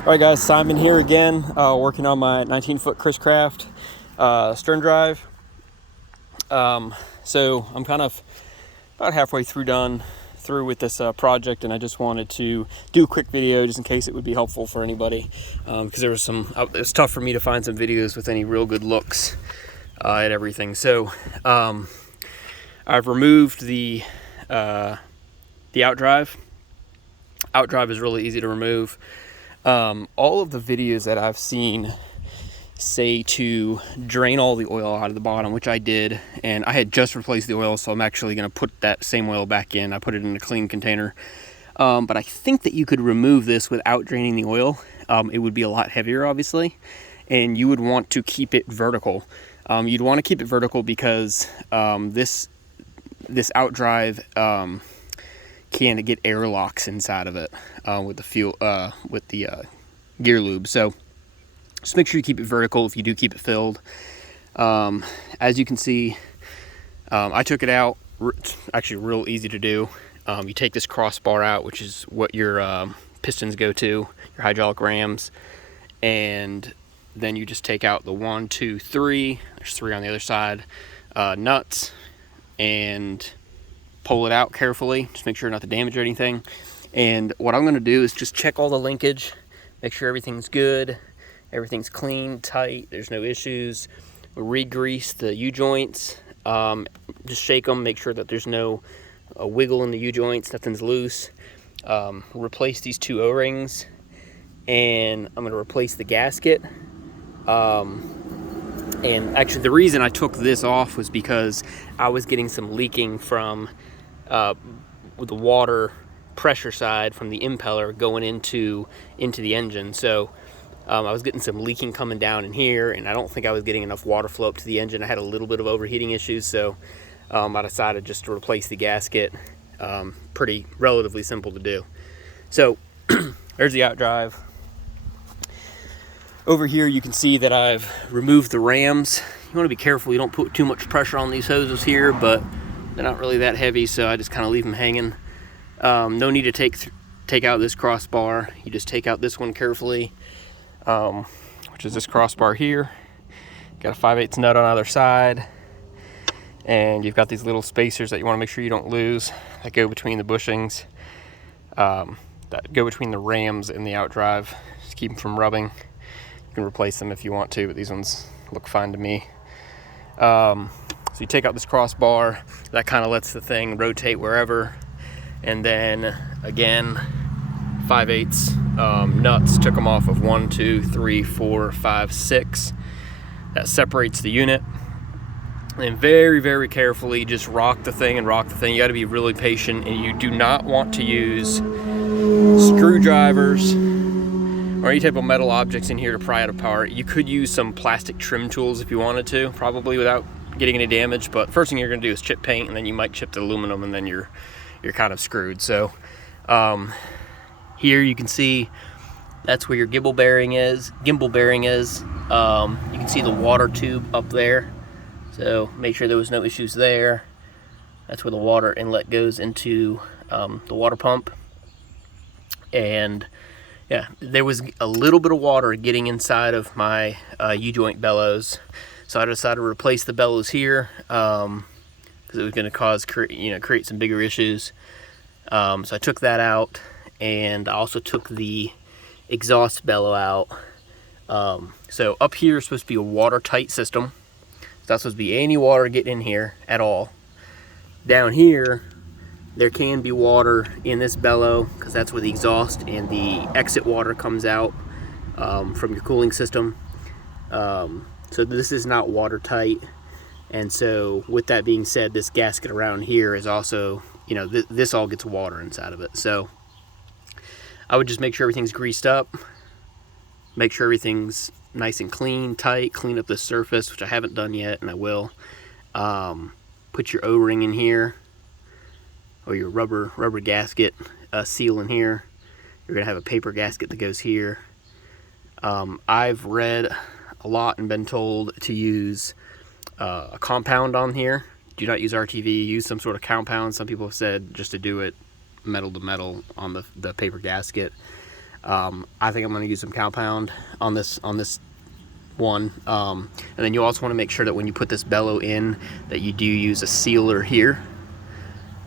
Alright guys, Simon here again, working on my 19-foot Chris Craft stern drive. So I'm kind of about halfway through with this project, and I just wanted to do a quick video just in case it would be helpful for anybody, because there was it's tough for me to find some videos with any real good looks at everything. So I've removed the Outdrive. Outdrive is really easy to remove. All of the videos that I've seen say to drain all the oil out of the bottom, which I did, and I had just replaced the oil, so I'm actually going to put that same oil back in. I put it in a clean container, but I think that you could remove this without draining the oil. It would be a lot heavier, obviously, and you would want to keep it vertical. You'd want to keep it vertical because this Outdrive can get air locks inside of it with the gear lube. So just make sure you keep it vertical if you do keep it filled. As you can see, I took it out. It's actually real easy to do. You take this crossbar out, which is what your pistons go to, your hydraulic rams, and then you just take out the 1, 2, 3. There's 3 on the other side, nuts, and pull it out carefully. Just make sure not to damage or anything. And what I'm going to do is just check all the linkage, make sure everything's good, everything's clean, tight, there's no issues. Re-grease the U-joints, just shake them, make sure that there's no wiggle in the U-joints, nothing's loose. Replace these 2 O-rings, and I'm going to replace the gasket. And actually the reason I took this off was because I was getting some leaking from with the water pressure side from the impeller going into the engine. So I was getting some leaking coming down in here, and I don't think I was getting enough water flow up to the engine. I had a little bit of overheating issues, so I decided just to replace the gasket. Relatively simple to do. So there's the Outdrive. Over here you can see that I've removed the rams. You want to be careful you don't put too much pressure on these hoses here, but they're not really that heavy, so I just kind of leave them hanging. No need to take out this crossbar. You just take out this one carefully, which is this crossbar here. Got a 5/8 nut on either side, and you've got these little spacers that you want to make sure you don't lose that go between the bushings, that go between the rams and the Outdrive. Just keep them from rubbing. You can replace them if you want to, but these ones look fine to me. So you take out this crossbar, that kind of lets the thing rotate wherever, and then again 5/8 nuts, took them off of 1, 2, 3, 4, 5, 6. That separates the unit, and very, very carefully just rock the thing. You got to be really patient, and you do not want to use screwdrivers or any type of metal objects in here to pry it apart. You could use some plastic trim tools if you wanted to, probably without getting any damage, but first thing you're going to do is chip paint, and then you might chip the aluminum, and then you're kind of screwed. So here you can see that's where your gimbal bearing is. You can see the water tube up there, so make sure there was no issues there. That's where the water inlet goes into the water pump. And yeah, there was a little bit of water getting inside of my U-joint bellows, so I decided to replace the bellows here because it was going to create some bigger issues. So I took that out, and I also took the exhaust bellow out. So up here is supposed to be a watertight system. It's not supposed to be any water getting in here at all. Down here, there can be water in this bellow because that's where the exhaust and the exit water comes out from your cooling system. So this is not watertight, and so with that being said, this gasket around here is also, this all gets water inside of it. So I would just make sure everything's greased up, make sure everything's nice and clean, tight, clean up the surface, which I haven't done yet, and I will. Put your O-ring in here, or your rubber gasket seal in here. You're gonna have a paper gasket that goes here. I've read a lot and been told to use a compound on here. Do not use RTV, use some sort of compound. Some people have said just to do it metal to metal on the paper gasket. I think I'm going to use some compound on this one. And then you also want to make sure that when you put this bellow in, that you do use a sealer here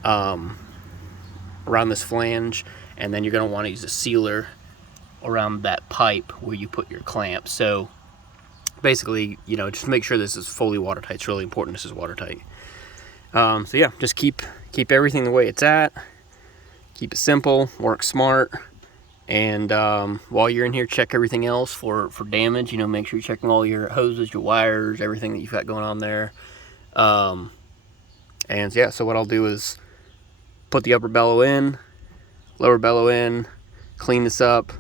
around this flange, and then you're going to want to use a sealer around that pipe where you put your clamp. So basically, you know, just make sure this is fully watertight. It's really important this is watertight. So yeah, just keep everything the way it's at. Keep it simple, work smart, and while you're in here, check everything else for damage. You know, make sure you're checking all your hoses, your wires, everything that you've got going on there. And yeah, so what I'll do is put the upper bellow in, lower bellow in, clean this up,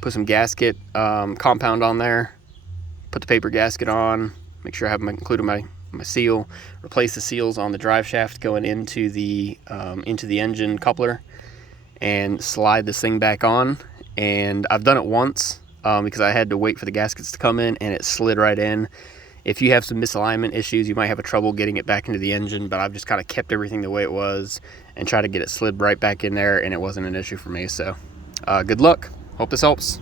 put some gasket compound on there, put the paper gasket on, make sure I have included my seal, replace the seals on the drive shaft going into the engine coupler, and slide this thing back on. And I've done it once because I had to wait for the gaskets to come in, and it slid right in. If you have some misalignment issues, you might have a trouble getting it back into the engine, but I've just kind of kept everything the way it was and tried to get it slid right back in there, and it wasn't an issue for me. So good luck. Hope this helps.